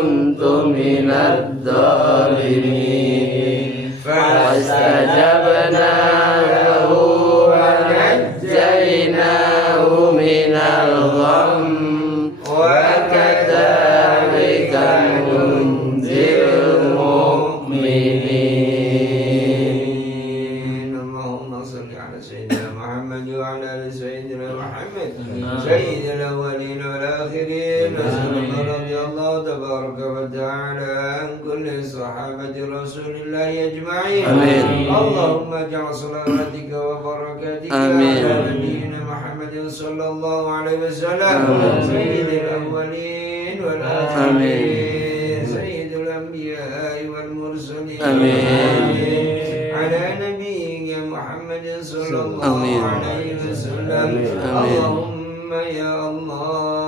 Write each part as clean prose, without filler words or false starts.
كنت من الظالمين فاستجبنا له ونجيناه من الغم وكذلك ننجي المؤمنين. اللهم صل على سيدنا محمد وعلى ال سيدنا محمد سيد الاولين والاخرين. رضي الله تبارك وتعالى عن كل صحابه رسول الله اجمعين. اللهم اجعل صلواتك وبركاتك على نبينا محمد صلى الله عليه وسلم سيد الاولين والاخرين سيد الانبياء والمرسلين على نبينا محمد صلى الله عليه وسلم. اللهم يا الله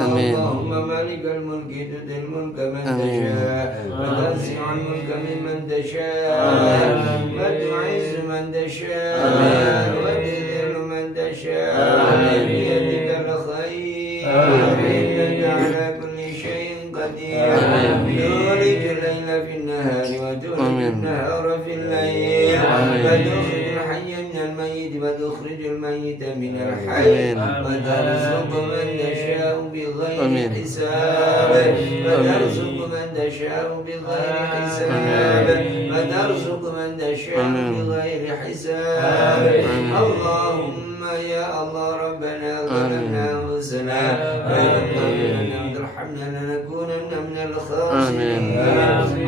اللهم مالك الملك تؤتي الملك من تشاء وتنزع الملك ممن تشاء وتعز من تشاء وتذل من تشاء بيدك الخير انك على كل شيء قدير. تولج الليل في النهار وتولج النهار في الليل وتخرج الحي من الميت وتخرج الميت من الحي وترزق من تشاء بغير حساب وترزق من تشاء بغير حساب وترزق من تشاء بغير حساب. اللهم يا الله ربنا ظلمنا انفسنا وان لم ترحمنا لنكونن من الخاسرين.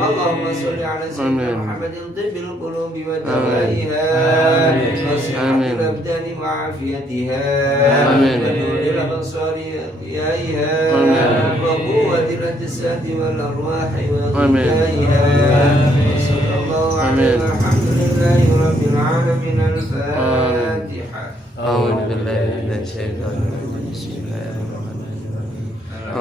اللهم صل على سيدنا محمد طب القلوب ودوائها وصحة الأبدان وعافيتها ونور الأبصار وضيائها وقوة الأجساد والأرواح وغذائها. وصلى الله عليه والحمد لله رب العالمين. الفاتحة. أعوذ بالله من الشيطان الرجيم. بسم الله الرحمن الرحيم.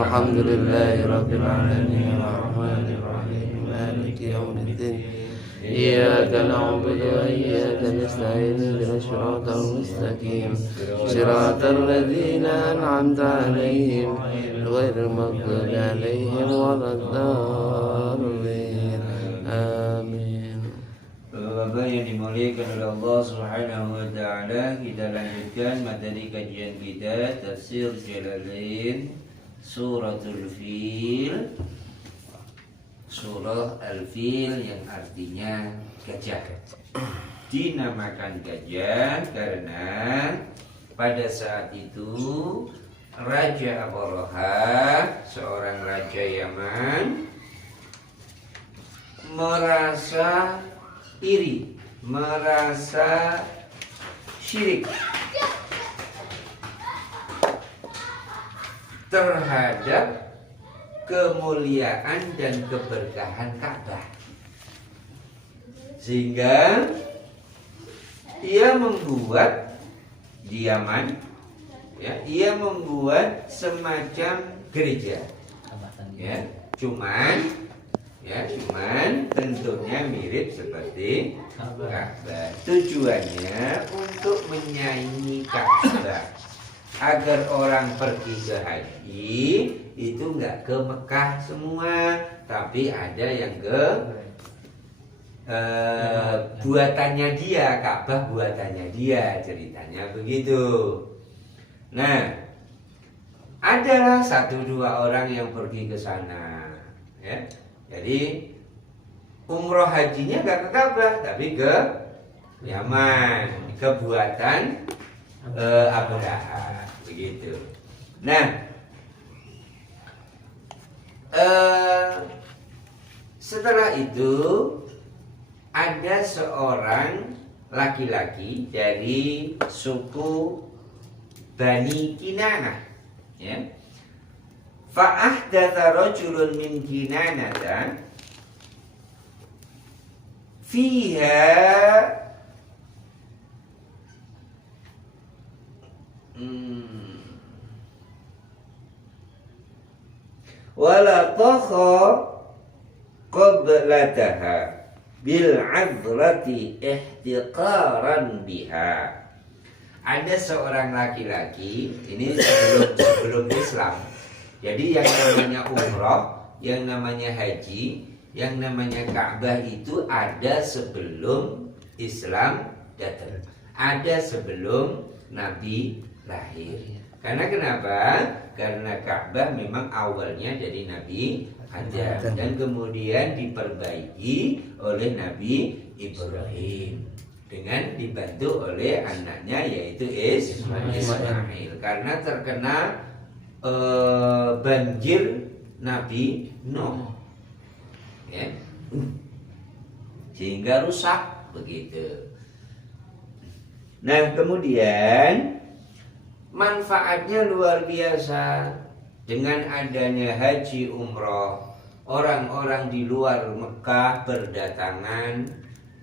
الحمد لله رب العالمين الرحمن الرحيم مالك يوم الدين إياك نعبد وإياك نستعين اهدنا الصراط المستقيم صراط الذين أنعمت عليهم غير المغضوب عليهم ولا الضالين. آمين. Bapak yang dimuliakan oleh Allah Subhanahu wa taala, kita lanjutkan materi kajian kita tafsir Jalalain Suratul Fil. Surah Al-Fil yang artinya gajah. Dinamakan gajah karena pada saat itu Raja Abraha, seorang raja Yaman, merasa iri, merasa syirik terhadap kemuliaan dan keberkahan Ka'bah, sehingga ia membuat di Yaman, ia membuat semacam gereja, cuman bentuknya mirip seperti Ka'bah. Tujuannya untuk menyaingi Ka'bah, agar orang pergi ke haji itu nggak ke Mekah semua, tapi ada yang ke buatannya dia, Ka'bah buatannya dia, ceritanya begitu. Nah, adalah 1-2 orang yang pergi ke sana, ya. Jadi umroh hajinya nggak ke Ka'bah, tapi ke Yaman, ke buatan Abraha, begitu. Nah, setelah itu ada seorang laki-laki dari suku Bani Kinanah, ya. Fa'ahdatha rajulun min Kinanata fiha wala takha qablataha bil 'adrati ihtiqaran biha. Ada seorang laki-laki, ini sebelum Islam. Jadi yang namanya umroh yang namanya haji, yang namanya Ka'bah itu ada sebelum Islam datang, ada sebelum Nabi lahir. Karena kenapa? Karena Ka'bah memang awalnya dari Nabi Adam dan kemudian diperbaiki oleh Nabi Ibrahim dengan dibantu oleh anaknya yaitu Ismail. Karena terkena banjir Nabi Nuh, ya, sehingga rusak begitu. Nah, kemudian manfaatnya luar biasa. Dengan adanya haji umroh, orang-orang di luar Mekah berdatangan,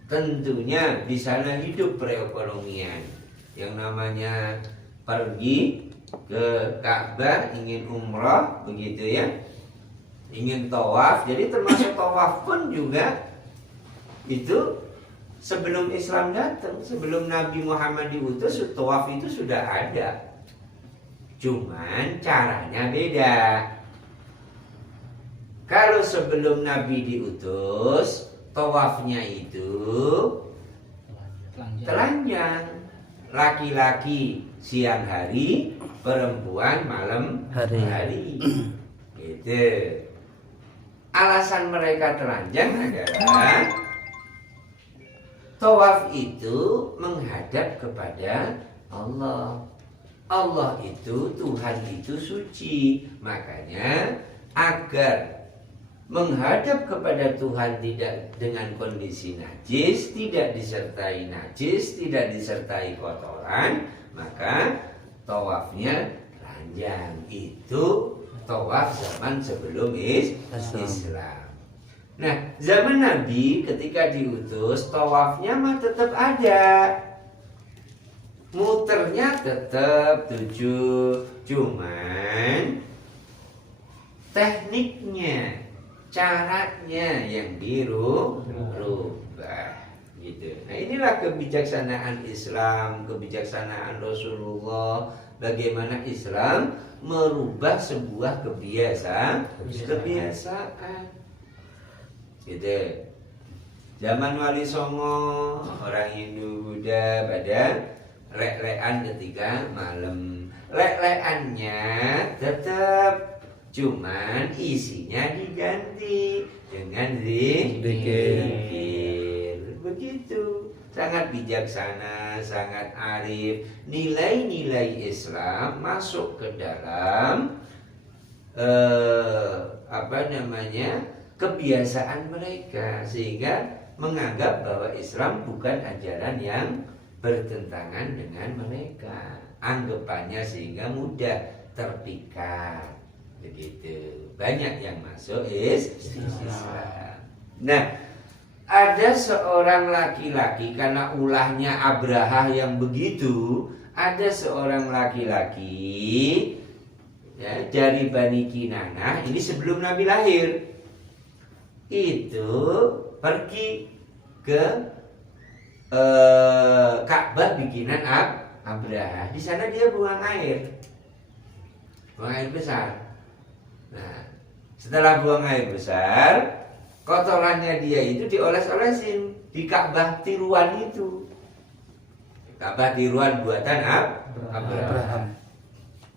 tentunya di sana hidup perekonomian. Yang namanya pergi ke Ka'bah ingin umroh begitu ya, ingin tawaf. Jadi termasuk tawaf pun juga itu sebelum Islam datang, sebelum Nabi Muhammad diutus, tawaf itu sudah ada. Cuman caranya beda. Kalau sebelum Nabi diutus, tawafnya itu telanjang. Laki-laki siang hari, perempuan malam hari. Gitu. Alasan mereka telanjang adalah tawaf itu menghadap kepada Allah. Allah itu, Tuhan itu suci. Makanya agar menghadap kepada Tuhan tidak dengan kondisi najis, tidak disertai najis, tidak disertai kotoran, maka tawafnya telanjang. Itu tawaf zaman sebelum Islam. Nah, zaman Nabi ketika diutus, tawafnya mah tetap ada, muternya tetap 7, cuman tekniknya, caranya yang dirubah gitu. Nah, inilah kebijaksanaan Islam, kebijaksanaan Rasulullah, bagaimana Islam merubah sebuah kebiasaan gitu. Zaman Wali Songo, orang Hindu Buddha pada lek-lekan ketika malam. Lek-lekannya tetap, cuman isinya diganti dengan zikir. Begitu. Sangat bijaksana, sangat arif. Nilai-nilai Islam masuk ke dalam kebiasaan mereka, sehingga menganggap bahwa Islam bukan ajaran yang bertentangan dengan mereka. Anggapannya sehingga mudah terpikat begitu. Banyak yang masuk Islam. Nah, ada seorang laki-laki, karena ulahnya Abraha yang begitu, ada seorang laki-laki ya, dari Bani Kinanah, ini sebelum Nabi lahir, itu pergi ke Ka'bah bikinan Abraha. Di sana dia buang air besar. Nah, setelah buang air besar, kotorannya dia itu dioles-olesin di Ka'bah tiruan itu. Ka'bah tiruan buatan Abraha.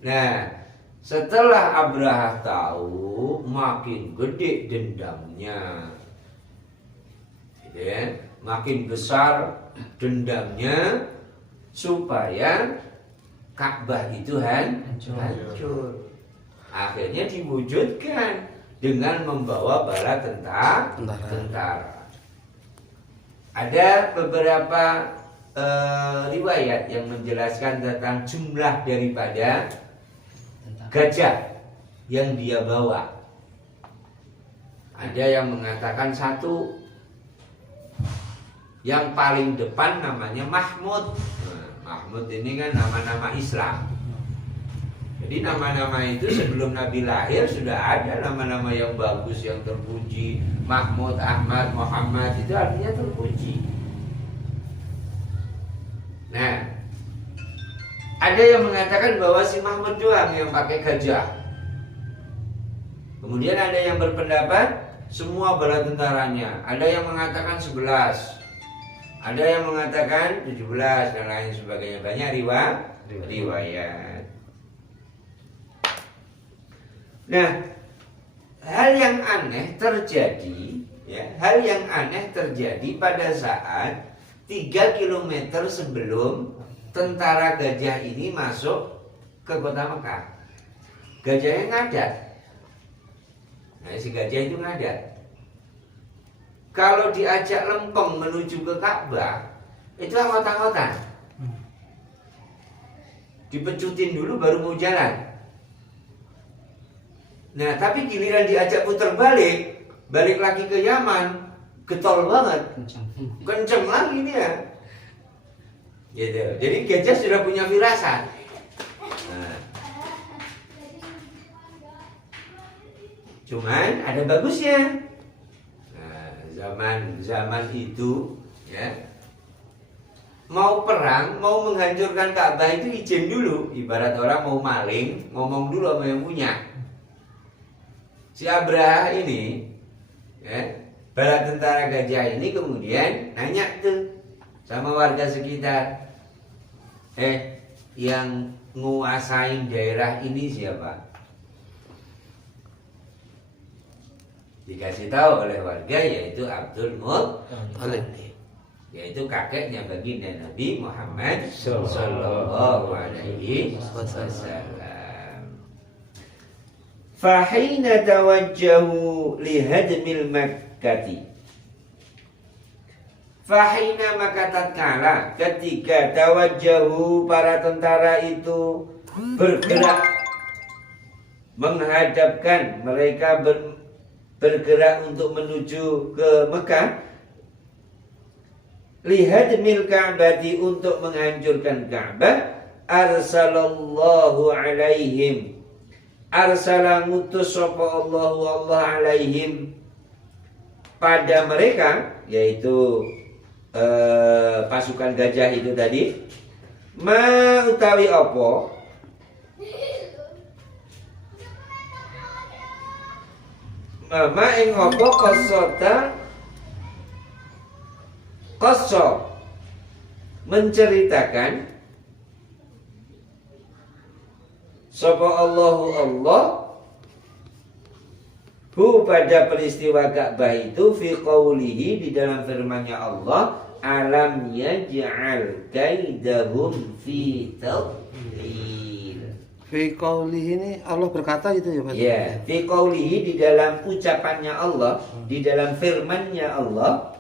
Nah, setelah Abraha tahu, makin gede dendamnya, gitu ya, makin besar dendamnya supaya Ka'bah itu hancur. Akhirnya diwujudkan dengan membawa bala tentara. Ada beberapa riwayat yang menjelaskan tentang jumlah daripada gajah yang dia bawa. Ada yang mengatakan 1. Yang paling depan namanya Mahmud. Nah, Mahmud ini kan nama-nama Islam. Jadi nama-nama itu sebelum Nabi lahir sudah ada nama-nama yang bagus, yang terpuji. Mahmud, Ahmad, Muhammad, itu artinya terpuji. Nah, ada yang mengatakan bahwa si Mahmud doang yang pakai gajah. Kemudian ada yang berpendapat semua bala tentaranya. Ada yang mengatakan 11, ada yang mengatakan 17 dan lain sebagainya. Banyak riwayat. Nah, hal yang aneh terjadi, ya, hal yang aneh terjadi pada saat 3 kilometer sebelum tentara gajah ini masuk ke kota Mekah. Gajahnya ngadat. Nah, si gajah itu ngadat. Kalau diajak lempeng menuju ke Ka'bah, itu anggot-anggotan. Dipecutin dulu baru mau jalan. Nah, tapi giliran diajak putar balik lagi ke Yaman, getol banget. Kenceng lagi dia. Gitu. Jadi gajah sudah punya firasat. Nah. Cuman ada bagusnya. Nah, zaman itu, ya, mau perang, mau menghancurkan Ka'bah itu izin dulu. Ibarat orang mau maling, ngomong dulu sama yang punya. Si Abraha ini, ya, bala tentara gajah ini kemudian nanya tuh sama warga sekitar, yang nguasain daerah ini siapa? Dikasih tahu oleh warga yaitu Abdul Muttalib, yaitu kakeknya baginda Nabi Muhammad sallallahu alaihi wasallam. Fahina tawajjahu lihadmil Makkati. Fahina maka tatkala ketika tawajjahu para tentara itu bergerak menghadapkan, mereka bergerak untuk menuju ke Mekah, lihadmil Ka'bati, untuk menghancurkan Ka'bah, arsalallahu alaihim, arsala ngutus sapa Allah alaihim pada mereka, yaitu pasukan gajah itu tadi, ma utawi apa ma ing apa qassa menceritakan sapa Allah hu pada peristiwa Ka'bah itu, fi qaulihi, di dalam firman-Nya Allah, alam yaj'al kaidahum fi tadlil. Fi qaulihi ini Allah berkata itu ya Pak? Ya, fi qaulihi, di dalam ucapannya Allah, di dalam firman-Nya Allah.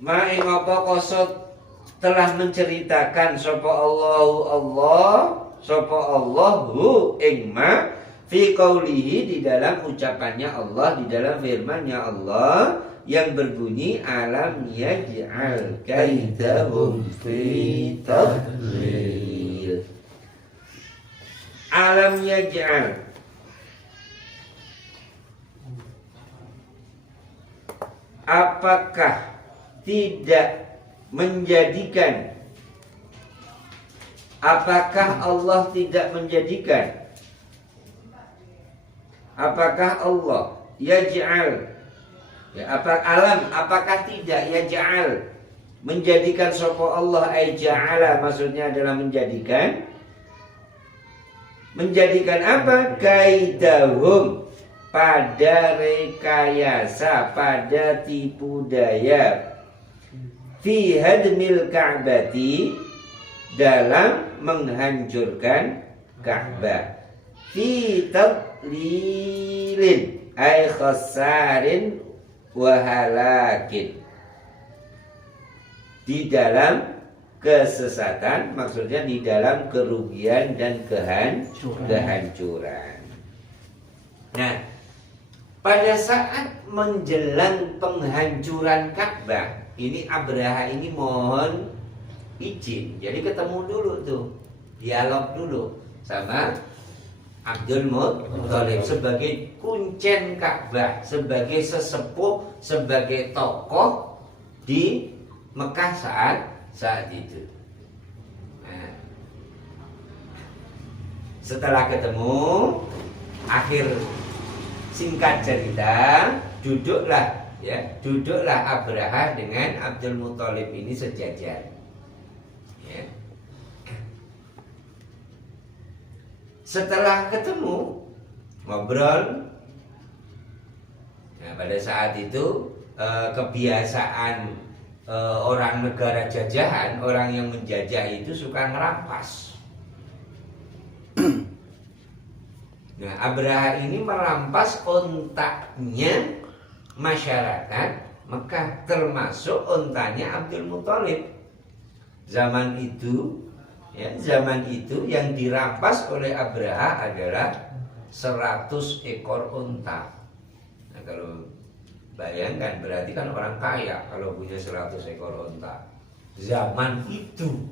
Ma ing apa qasad telah menceritakan sapa Allahu ing ma fi qaulihi, di dalam ucapannya Allah, di dalam firman-Nya Allah yang berbunyi alam yaj'al kaidahum fi tadlil. Alam yaj'al, apakah tidak menjadikan, apakah Allah tidak menjadikan, apakah Allah yaj'al, ya, apakah tidak yaj'al menjadikan sapa Allah, ay ja'ala maksudnya adalah menjadikan apa? Kaidahum, pada rekayasa, pada tipu daya, fi hadmil Ka'bati, dalam menghancurkan Ka'bah, fi tadlilin ay khasarin wa halakin, di dalam kesesatan, maksudnya di dalam kerugian dan kehancuran. Nah, pada saat menjelang penghancuran Ka'bah, ini Abraha ini mohon izin. Jadi ketemu dulu tuh, dialog dulu sama Abdul Muthalib sebagai kuncen Ka'bah, sebagai sesepuh, sebagai tokoh di Mekah saat itu. Nah, setelah ketemu, akhir singkat cerita, duduklah Abraha dengan Abdul Muthalib ini sejajar. Ya. Setelah ketemu, ngobrol. Nah, pada saat itu kebiasaan orang negara jajahan, orang yang menjajah itu suka merampas. Nah, Abraha ini merampas ontaknya masyarakat Mekah, termasuk ontanya Abdul Muthalib. Zaman itu yang dirampas oleh Abraha adalah 100 ekor onta. Nah, kalau bayangkan, berarti kan orang kaya kalau punya 100 ekor onta zaman itu.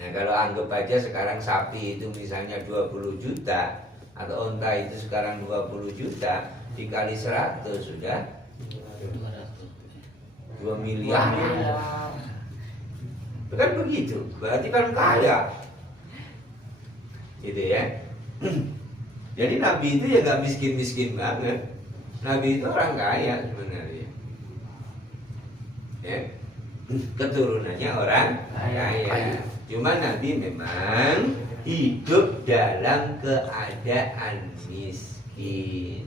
Nah, kalau anggap aja sekarang sapi itu misalnya 20 juta atau onta itu sekarang 20 juta, dikali 100 sudah 2 miliar. Kan begitu, berarti kan kaya, gitu ya. Jadi Nabi itu ya gak miskin-miskin banget. Nabi itu orang kaya sebenarnya, ya. Keturunannya orang kaya. Cuma Nabi memang hidup dalam keadaan miskin.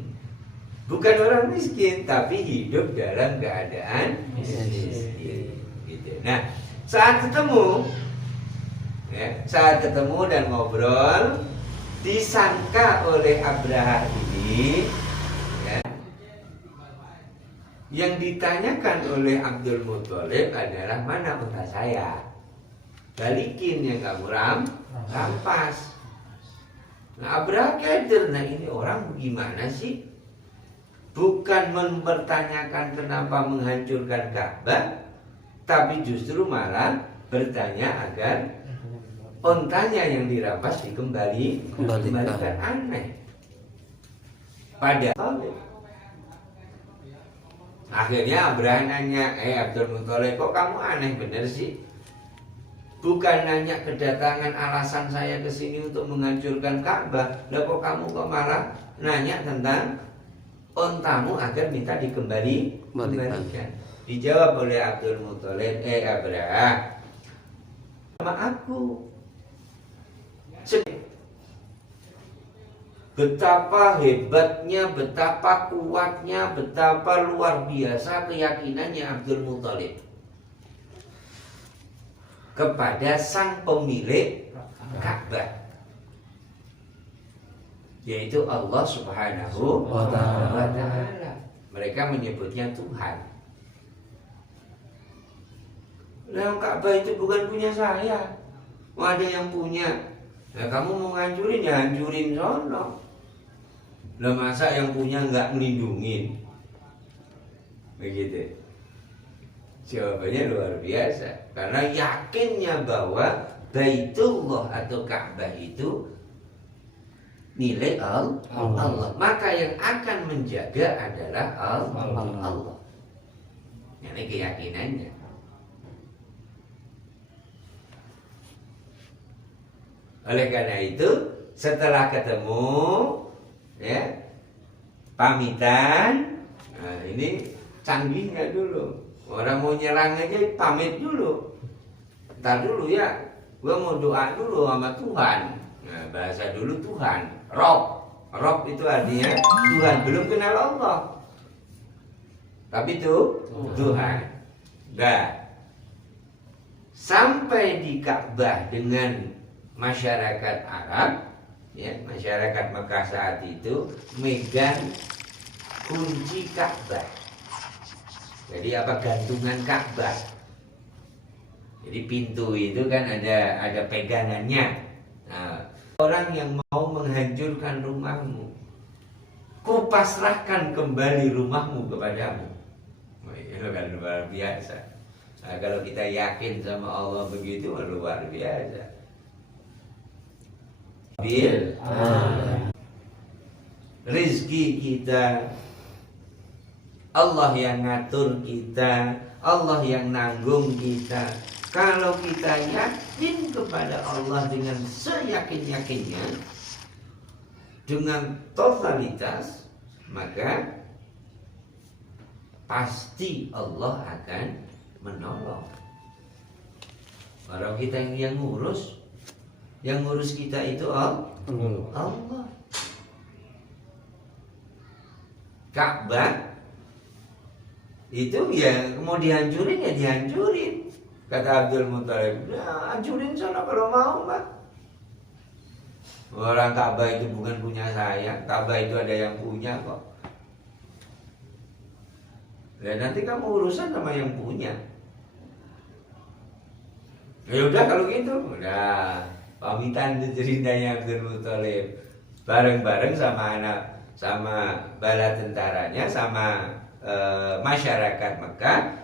Bukan orang miskin, tapi hidup dalam keadaan miskin, gitu. Nah, saat ketemu dan ngobrol, disangka oleh Abraha ini, ya, yang ditanyakan oleh Abdul Muthalib adalah, mana unta saya? Balikin yang kamu rampas. Nah, Abraha keder, nah ini orang gimana sih? Bukan mempertanyakan kenapa menghancurkan Ka'bah, tapi justru malah bertanya agar ontanya yang dirampas dikembalikan. Aneh. Pada akhirnya Abraha nanya, Abdul Muthalib, kok kamu aneh bener sih? Bukan nanya kedatangan alasan saya ke sini untuk menghancurkan Ka'bah, lah kok kamu malah nanya tentang ontamu agar minta dikembalikan. Dijawab oleh Abdul Muthalib, Abraha, sama aku. Betapa hebatnya, betapa kuatnya, betapa luar biasa keyakinannya Abdul Muthalib kepada sang pemilik Ka'bah, yaitu Allah Subhanahu wa Ta'ala. Mereka menyebutnya Tuhan. Nah, Ka'bah itu bukan punya saya, ada yang punya. Nah, kamu mau ngancurin, ya hancurin sono. Lah, masa yang punya nggak ngelindungin? Begitu. Jawabannya luar biasa, karena yakinnya bahwa Baitullah atau Ka'bah itu milik Allah. Maka yang akan menjaga adalah Allah. Ini keyakinannya. Oleh karena itu, setelah ketemu, ya, pamitan. Nah, ini canggihnya dulu. Orang mau nyerang aja pamit dulu. Ntar dulu ya, gua mau doa dulu sama Tuhan. Nah, bahasa dulu Tuhan, Rob itu artinya Tuhan, belum kenal Allah, tapi itu Tuhan. Nah, sampai di Ka'bah dengan masyarakat Arab, ya, masyarakat Mekah saat itu megang kunci Ka'bah. Jadi apa, gantungan Ka'bah. Jadi pintu itu kan ada pegangannya. Nah, orang yang mau menghancurkan rumahmu, kupasrahkan kembali rumahmu kepadamu. Itu kan luar biasa. Nah, kalau kita yakin sama Allah begitu, luar biasa. bil rizki kita Allah yang ngatur kita, Allah yang nanggung kita. Kalau kita yakin kepada Allah dengan seyakin-yakinnya, dengan totalitas, maka pasti Allah akan menolong. Orang kita yang ngurus kita itu Allah. Ka'bah itu ya mau dihancurin ya dihancurin. Kata Abdul Muthalib, ya, hancurin sana kalau mau, Pak. Orang Ka'bah itu bukan punya saya, Ka'bah itu ada yang punya kok. Dan nanti kamu urusan sama yang punya. Ya udah kalau gitu, udah pamitan tuh ceritanya Abdul Muthalib. Bareng-bareng sama bala tentaranya, sama masyarakat Mekah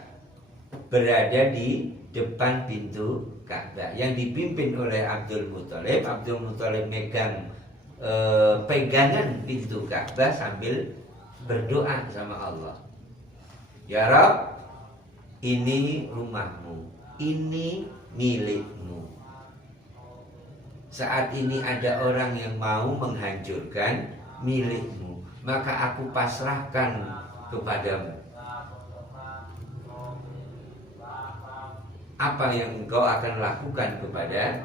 berada di depan pintu Ka'bah yang dipimpin oleh Abdul Muthalib. Abdul Muthalib megang pegangan pintu Ka'bah sambil berdoa sama Allah. Ya Rabb, ini rumahmu, ini milikmu. Saat ini ada orang yang mau menghancurkan milikmu, maka aku pasrahkan kepadamu. Apa yang engkau akan lakukan kepada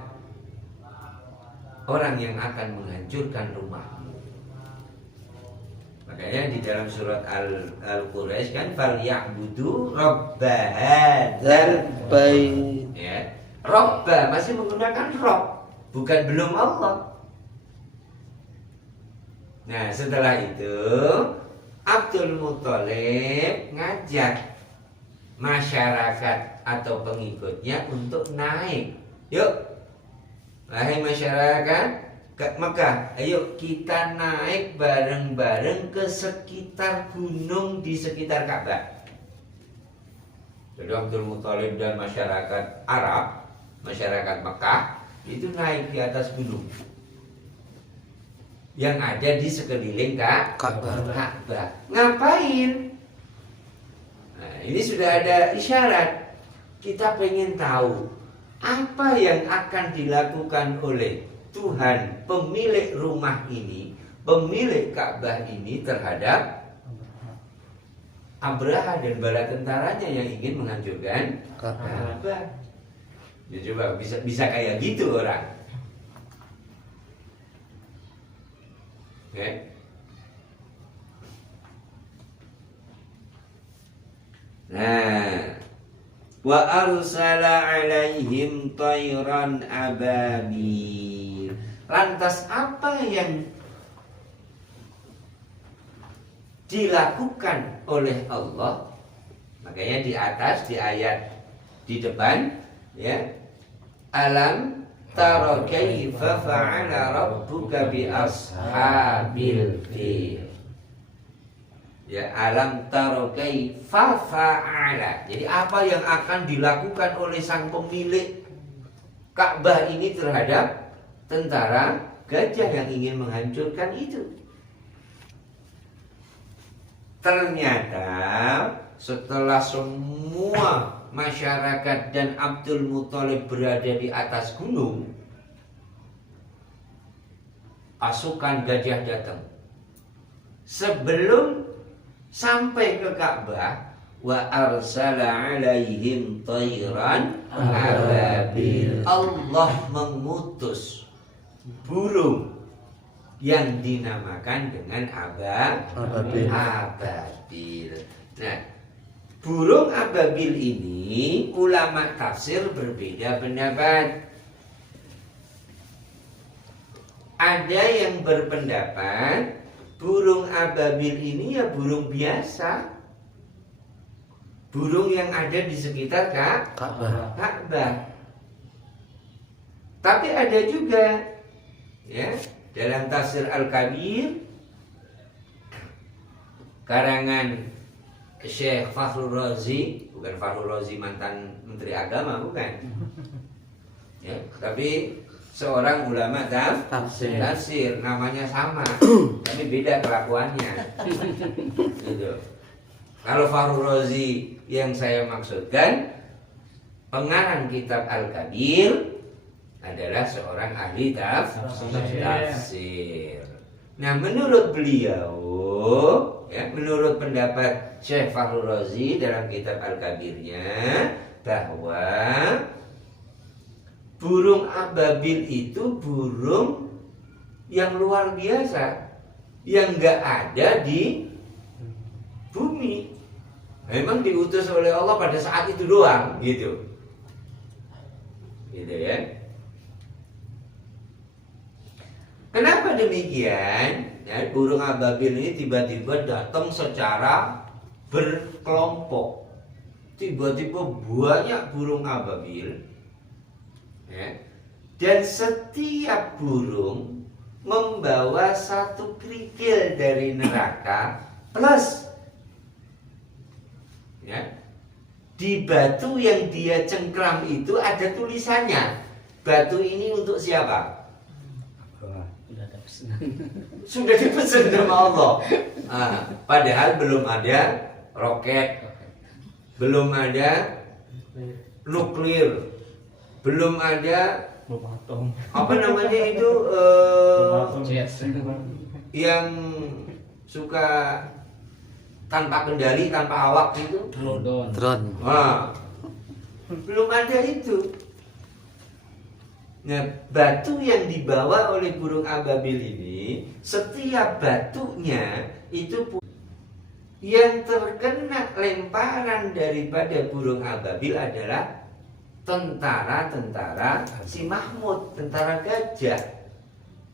orang yang akan menghancurkan rumahmu? Makanya di dalam surat Al-Quraisy kan falyabudu rabba hadzal bait. Ya, rabba masih menggunakan rob, bukan belum Allah. Nah, setelah itu Abdul Muthalib ngajak masyarakat atau pengikutnya untuk naik. Yuk, wahai masyarakat ke Mekah, ayo kita naik bareng-bareng ke sekitar gunung di sekitar Ka'bah. Jadi Abdul Muthalib dan masyarakat Arab, masyarakat Mekah itu naik di atas gunung yang ada di sekeliling Ka'bah. Ngapain? Nah, ini sudah ada isyarat. Kita pengen tahu apa yang akan dilakukan oleh Tuhan pemilik rumah ini, pemilik Ka'bah ini terhadap Abraha dan bala tentaranya yang ingin menghancurkan Ka'bah. Ya, coba bisa kayak gitu orang. Okay. Nah, wa arsala alaihim tayran ababil. Lantas apa yang dilakukan oleh Allah? Makanya di atas di ayat di depan ya, alam tara kaifa fa'ala rabbuka bi ashabil fil. Ya, alam tara kaifa fa'ala. Jadi apa yang akan dilakukan oleh sang pemilik Ka'bah ini terhadap tentara gajah yang ingin menghancurkan itu? Ternyata setelah semua masyarakat dan Abdul Muthalib berada di atas gunung, pasukan gajah datang. Sebelum sampai ke Ka'bah, wa arsala alaihim tayran ababil. Allah mengutus burung yang dinamakan dengan ababil. Nah, burung ababil ini ulama tafsir berbeda pendapat. Ada yang berpendapat burung ababil ini ya burung biasa, burung yang ada di sekitar Ka'bah. Tapi ada juga ya dalam tafsir Al-Kabir karangan Syekh Fakhrul Razi, bukan Fakhrul Razi mantan Menteri Agama, bukan. Ya, tapi seorang ulama tafsir, namanya sama, tapi beda kelakuannya. Gitu. Kalau Fakhrul Razi yang saya maksudkan, pengarang kitab Al-Kabir adalah seorang ahli tafsir. Nah, menurut beliau, ya, menurut pendapat Syekh Fakhrul Razi dalam kitab Al-Kabirnya, bahwa burung ababil itu burung yang luar biasa, yang nggak ada di bumi. Memang diutus oleh Allah pada saat itu doang, gitu ya. Kenapa demikian? Ya, burung ababil ini tiba-tiba datang secara berkelompok. Tiba-tiba banyak burung ababil, ya. Dan setiap burung membawa satu kerikil dari neraka plus, ya, di batu yang dia cengkram itu ada tulisannya. Batu ini untuk siapa? Sudah dipesan sama Allah. Padahal belum ada roket, belum ada nuklir, belum ada apa namanya itu yang suka tanpa kendali, tanpa awak itu, drone. Belum ada itu. Nah, batu yang dibawa oleh burung ababil ini, setiap batunya itu yang terkena lemparan daripada burung ababil adalah tentara si Mahmud, tentara gajah,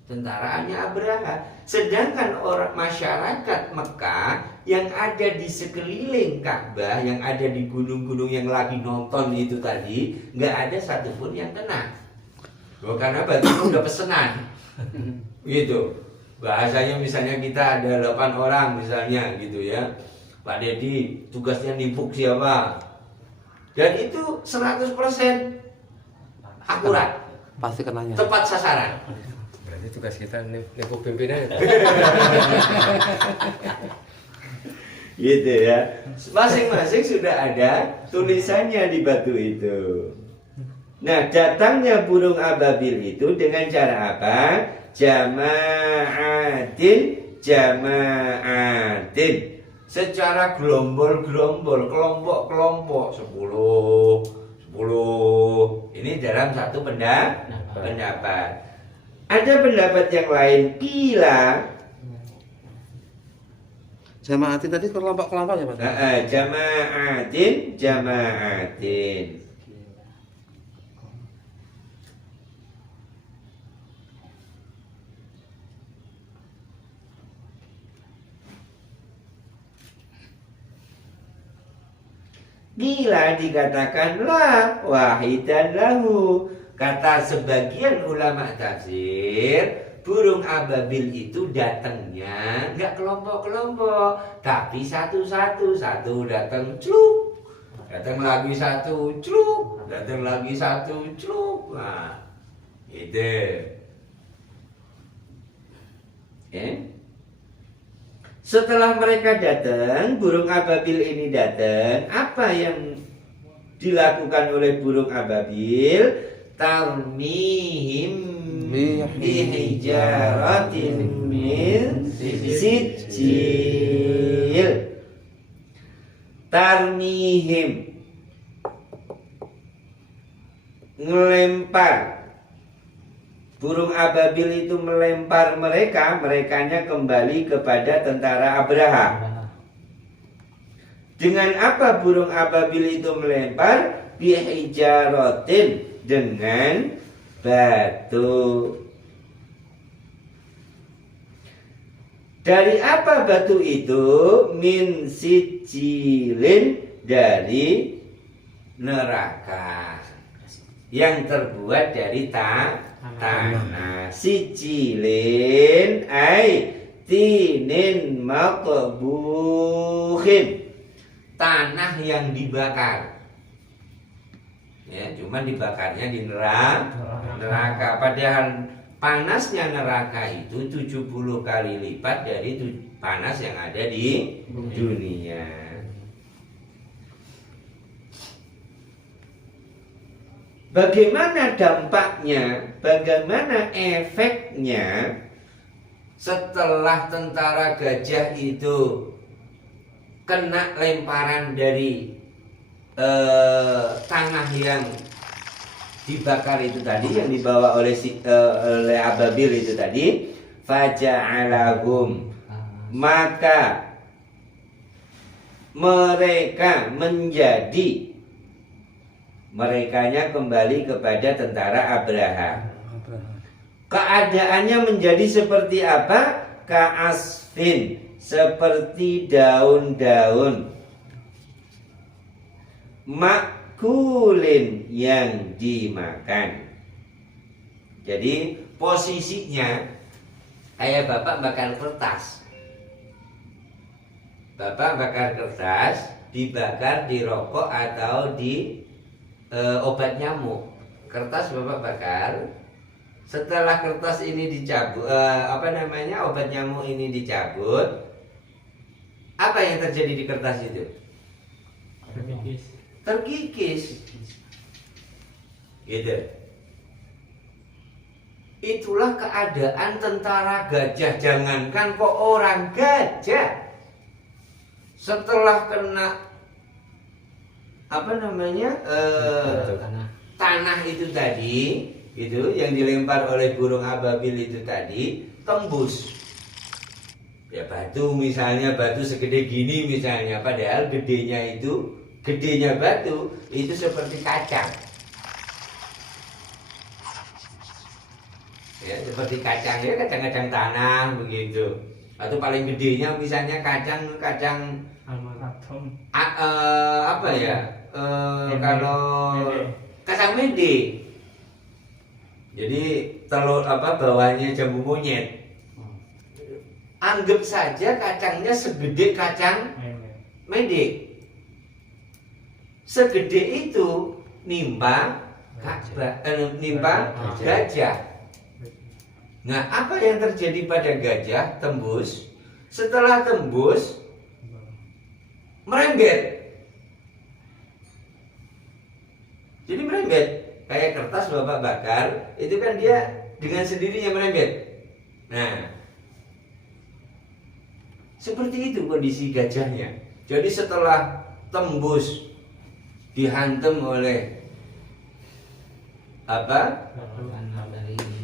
tentaraannya Abraha. Sedangkan orang masyarakat Mekah yang ada di sekeliling Ka'bah, yang ada di gunung-gunung yang lagi nonton itu tadi, nggak ada satupun yang kena. Karena batu itu udah pesenan, gitu. Bahasanya misalnya kita ada 8 orang misalnya, gitu ya. Pak Dedi tugasnya nimpuk siapa? Dan itu 100% akurat, pasti kenanya, tepat sasaran. Berarti tugas kita nimpuk pimpinan. Gitu ya. Masing-masing sudah ada tulisannya di batu itu. Nah, datangnya burung ababil itu dengan cara apa? Jama'atin. Secara gelombol-gelombol, kelompok-kelompok, 10. Ini dalam satu pendapat. Ada pendapat yang lain, kila. Jama'atin tadi kelompok-kelompok ya, Pak? Jama'atin. Bila dikatakan la wahidan lahu, kata sebagian ulama tafsir, burung ababil itu datangnya nggak kelompok-kelompok, tapi satu-satu. Satu datang celuk, datang lagi satu celuk, datang lagi satu celuk. Nah, itu. Setelah mereka datang, burung ababil ini datang, apa yang dilakukan oleh burung ababil? Tarmihim bihijaratin min sijil. Tarmihim, ngelempar. Burung ababil itu melempar merekanya kembali kepada tentara Abraha. Dengan apa burung ababil itu melempar? Bihijaratin, dengan batu. Dari apa batu itu? Min sijilin, dari neraka yang terbuat dari tanah. Sijilin ay tinin matbuhin, tanah yang dibakar. Ya, cuma dibakarnya di neraka. Padahal panasnya neraka itu 70 kali lipat dari panas yang ada di dunia. Bagaimana dampaknya, bagaimana efeknya setelah tentara gajah itu kena lemparan dari tanah yang dibakar itu tadi, yang dibawa oleh ababil itu tadi, faja'alahum, maka merekanya kembali kepada tentara Abraha. Keadaannya menjadi seperti apa? Ka'asfin, seperti daun-daun, makulin, yang dimakan. Jadi posisinya kayak bapak bakar kertas. Bapak bakar kertas, dibakar di rokok atau di obat nyamuk. Kertas bapak bakar. Setelah kertas ini dicabut, obat nyamuk ini dicabut, apa yang terjadi di kertas itu? Terkikis. Gitu. Itulah keadaan tentara gajah. Jangankan kok orang gajah, setelah kena tanah itu tadi, itu yang dilempar oleh burung ababil itu tadi, tembus. Ya batu misalnya, batu segede gini misalnya, padahal gedenya batu itu seperti kacang. Ya, seperti kacang, ya kacang-kacang tanah begitu. Atau paling gedenya misalnya kacang kalau kacang mede. Jadi telur bawahnya jambu monyet. Anggap saja kacangnya segede kacang mede. Segede itu nimpa gajah. Nah, apa yang terjadi pada gajah? Tembus. Setelah tembus, merembet. Jadi merembet. Kayak kertas bapak bakar, itu kan dia dengan sendirinya merembet. Nah, seperti itu kondisi gajahnya. Jadi setelah tembus, dihantam oleh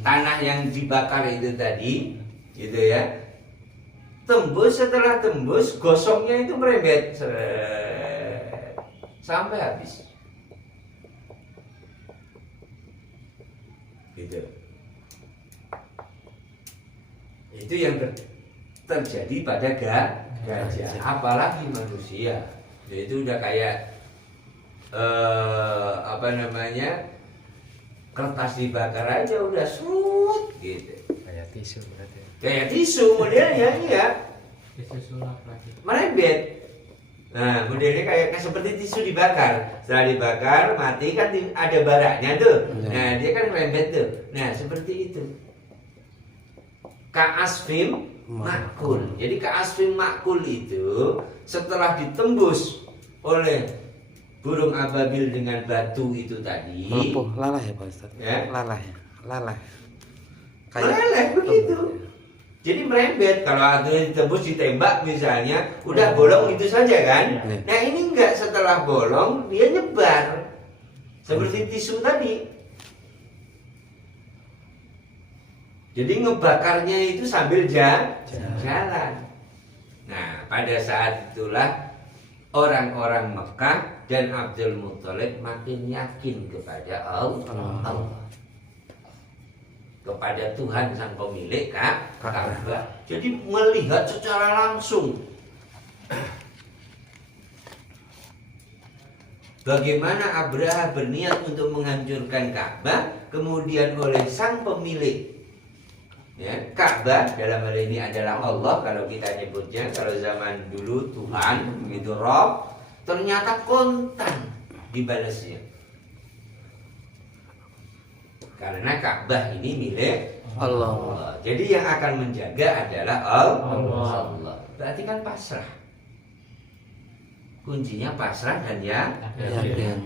tanah yang dibakar itu tadi, gitu ya. Tembus, setelah tembus, gosongnya itu merembet sampai habis. Gitu. Itu yang terjadi pada gajah. Apalagi manusia, itu udah kayak kertas dibakar aja udah serut gitu. Kayak tisu berarti. Kayak tisu modelnya, iya. Tisu sulap lagi. Merembet. Nah, modelnya kayak seperti tisu dibakar. Setelah dibakar, mati kan ada baraknya tuh. Nah, dia kan merembet tuh. Nah, seperti itu. Ka'asfim makul. Jadi ka'asfim makul itu setelah ditembus oleh burung ababil dengan batu itu tadi. Lumpuh, lalah ya Pak Ustaz. Ya? Lalah. Meleleh begitu. Jadi merembet. Kalau ada ditembus ditembak misalnya, udah bolong itu saja kan. Nah ini enggak, setelah bolong dia nyebar seperti tisu tadi. Jadi ngebakarnya itu sambil jalan. Nah pada saat itulah orang-orang Mekah dan Abdul Muthalib makin yakin kepada Allah, kepada Tuhan sang pemilik Ka'bah. Jadi melihat secara langsung bagaimana Abraha berniat untuk menghancurkan Ka'bah, kemudian oleh sang pemilik Ka'bah, dalam hal ini adalah Allah kalau kita nyebutnya, kalau zaman dulu Tuhan, begitu Rob, ternyata kontan dibalasnya. Karena Ka'bah ini milik Allah. Allah. Jadi yang akan menjaga adalah Allah. Berarti kan pasrah. Kuncinya pasrah dan Yakin.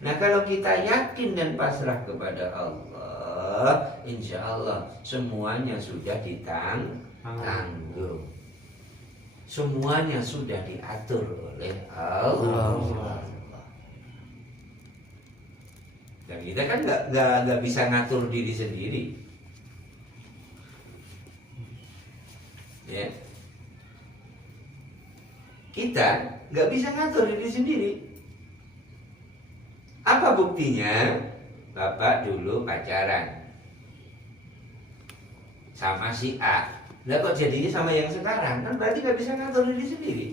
Nah kalau kita yakin dan pasrah kepada Allah, insya Allah semuanya sudah ditanggung. Semuanya sudah diatur oleh Allah. Dan kita kan nggak bisa ngatur diri sendiri. Ya. Kita nggak bisa ngatur diri sendiri. Apa buktinya? Bapak dulu pacaran sama si A. Lah kok jadinya sama yang sekarang? Kan berarti nggak bisa ngatur diri sendiri.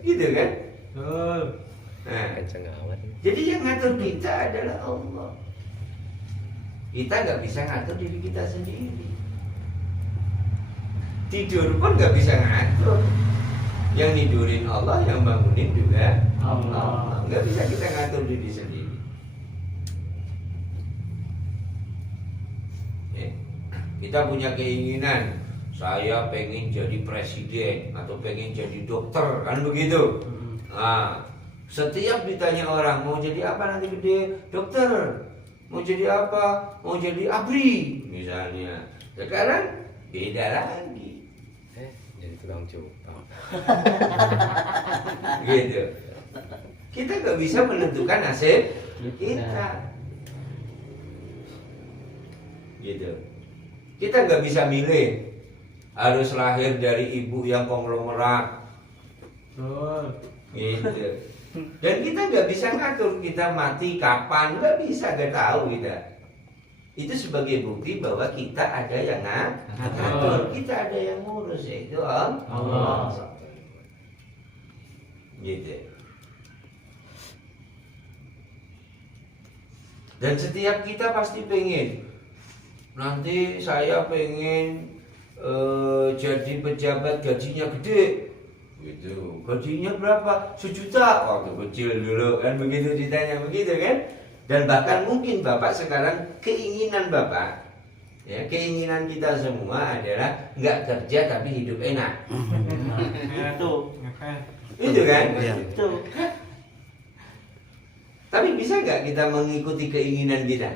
Gitu kan? Nah, Kenceng amat. jadi yang ngatur kita adalah Allah. Kita nggak bisa ngatur diri kita sendiri. Tidur pun nggak bisa ngatur. Yang nidurin Allah, yang bangunin juga Allah. Nggak bisa kita ngatur diri sendiri. Ya. Kita punya keinginan, saya pengen jadi presiden atau pengen jadi dokter, kan begitu. Nah, setiap ditanya orang mau jadi apa nanti gede, dokter. Mau jadi apa? Mau jadi abri misalnya. Sekarang beda lagi. Jadi tukang cupang. Gitu. Kita nggak bisa menentukan nasib kita. Gitu. Kita nggak bisa milih harus lahir dari ibu yang konglomerat. Gitu. Dan kita nggak bisa ngatur kita mati kapan, nggak bisa, nggak tahu kita. Itu sebagai bukti bahwa kita ada yang ngatur, kita ada yang ngurus, yaitu Allah. Gitu. Dan setiap kita pasti pengen, nanti saya pengen jadi pejabat gajinya gede. Gitu. Gajinya berapa? 1 juta waktu kecil dulu kan begitu ditanya begitu kan. Dan bahkan mungkin Bapak sekarang keinginan Bapak, ya keinginan kita semua adalah nggak kerja tapi hidup enak. Itu kan? Ya. Tapi bisa nggak kita mengikuti keinginan kita?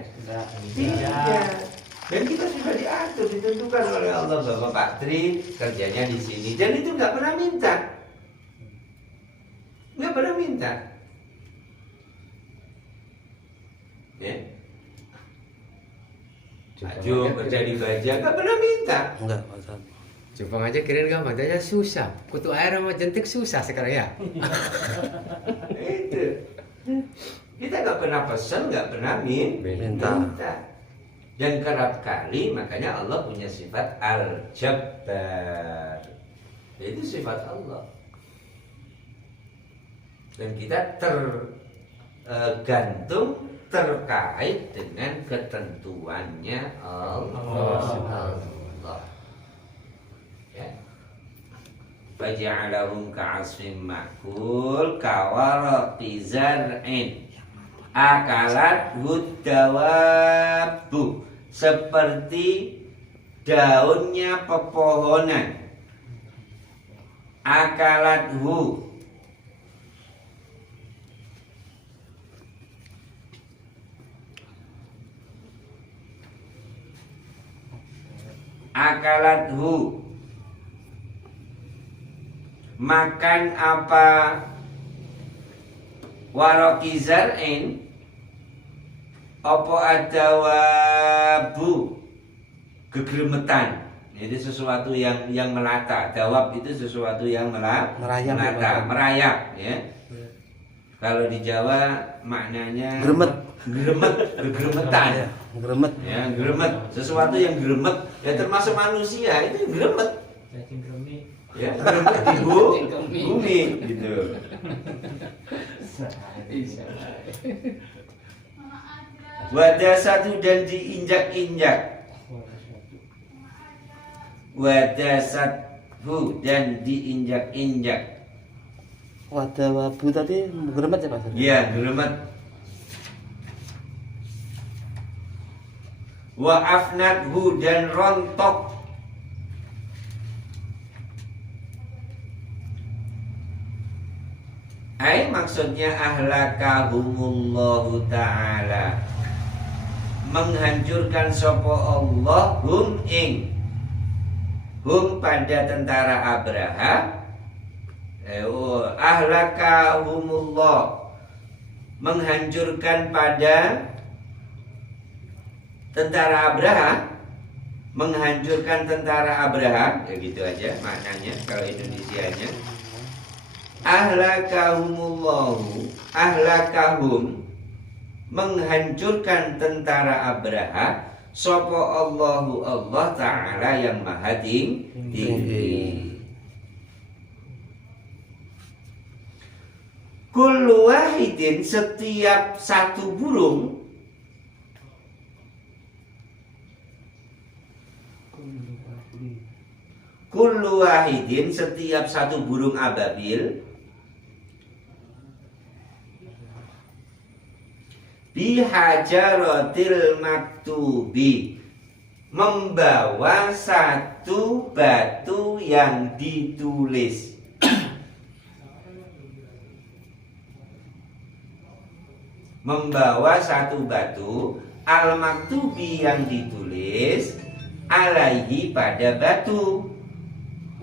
Tidak. Dan kita sudah diatur, ditentukan oleh Allah bahwa Pak Tri kerjanya di sini. Dan itu nggak pernah minta. Nggak pernah minta. Ya. Aju kerja di Baja nggak pernah minta. Enggak, Pak Ustaz. Cupang aja kirain gampang, aja susah. Kutu air sama jentik susah sekarang ya. Itu. Kita nggak pernah pesan, nggak pernah minta. Dan kerap kali makanya Allah punya sifat Al-Jabbar. Itu sifat Allah. Dan kita tergantung, terkait dengan ketentuannya Allah. Ya. Faja'alahum ka'asfin ma'kul kawarati zar'in akalat huddawabu, seperti daunnya pepohonan. Akalathu, akalathu, makan apa? Waraki zar'in, apa adawabu, gegremetan. Itu sesuatu yang melata. Dawab itu sesuatu yang melata, merayap ya. Kalau di Jawa maknanya gegremetan. Gremet. Ya, gremet, sesuatu yang gremet, ya termasuk manusia itu gremet. Ya, gremet di bumi gitu. Wadah satu dan diinjak-injak. Wadah satu dan diinjak-injak. Wadah wabu tadi gremet ya Pak Ustaz? Iya, gremet. wa afnathu dan rontok. Maksudnya ahlakahumullahu ta'ala, menghancurkan sapa Allah hum pada tentara Abraha. Ahlakahumullah, menghancurkan pada tentara Abraha, menghancurkan tentara Abraha, ya gitu aja maknanya kalau Indonesianya. Ahlakahumullahu, ahlakahum, menghancurkan tentara Abraha, sapa Allahu Allah Ta'ala yang maha tinggi. Kullu wahidin, setiap satu burung, kullu wahidin, setiap satu burung ababil, bihajaratil maktubi, membawa satu batu yang ditulis. Membawa satu batu al-maktubi yang ditulis, alaihi pada batu.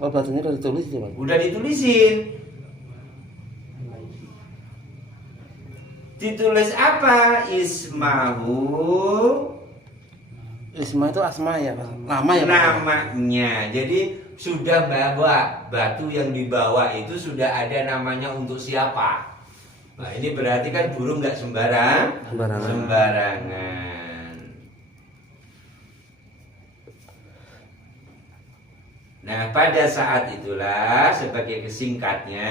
Oh, batunya udah ditulis ya, Pak? Udah ditulisin. Ditulis apa? Ismahu. Isma itu asma ya, Pak? Nama ya, Pak? Namanya. Jadi sudah bawa batu yang dibawa itu sudah ada namanya untuk siapa. Nah ini berarti kan burung nggak sembarangan. Nah pada saat itulah sebagai kesingkatnya,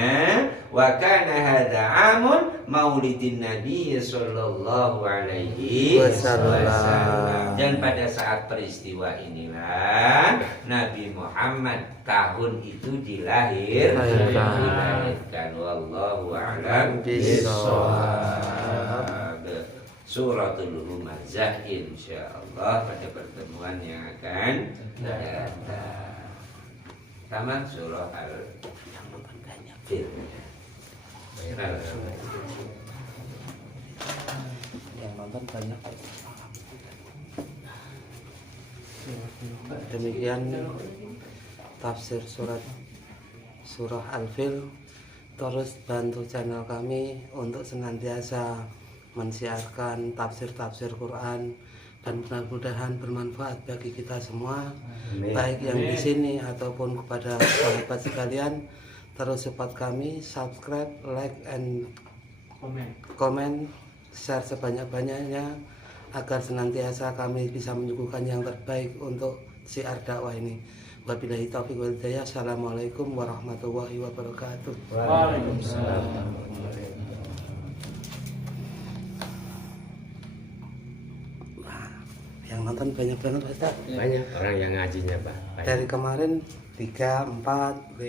wa kana hadza amun maulidin Nabi sallallahu alaihi wasallam. Dan pada saat peristiwa inilah Nabi Muhammad tahun itu dilahirkan. Wallahu a'lam bishawab. Suratul Humazah insyaallah pada pertemuan yang akan datang. Tamat surah Al-Fil. Yang nonton banyak. Demikian tafsir surah Al-Fil. Terus bantu channel kami untuk senantiasa mensiarkan tafsir-tafsir Quran, dan mudah-mudahan bermanfaat bagi kita semua. Amin. Baik yang di sini ataupun kepada sahabat sekalian. Terus support kami, subscribe, like, and comment, share sebanyak-banyaknya agar senantiasa kami bisa menyuguhkan yang terbaik untuk siar dakwah ini. Wabillahi taufiq wal hidayah. Assalamualaikum warahmatullahi wabarakatuh. Waalaikumsalam. Yang nonton banyak banget, Ustaz. Banyak orang yang ngajinya, Pak. Dari kemarin 3, 4, 5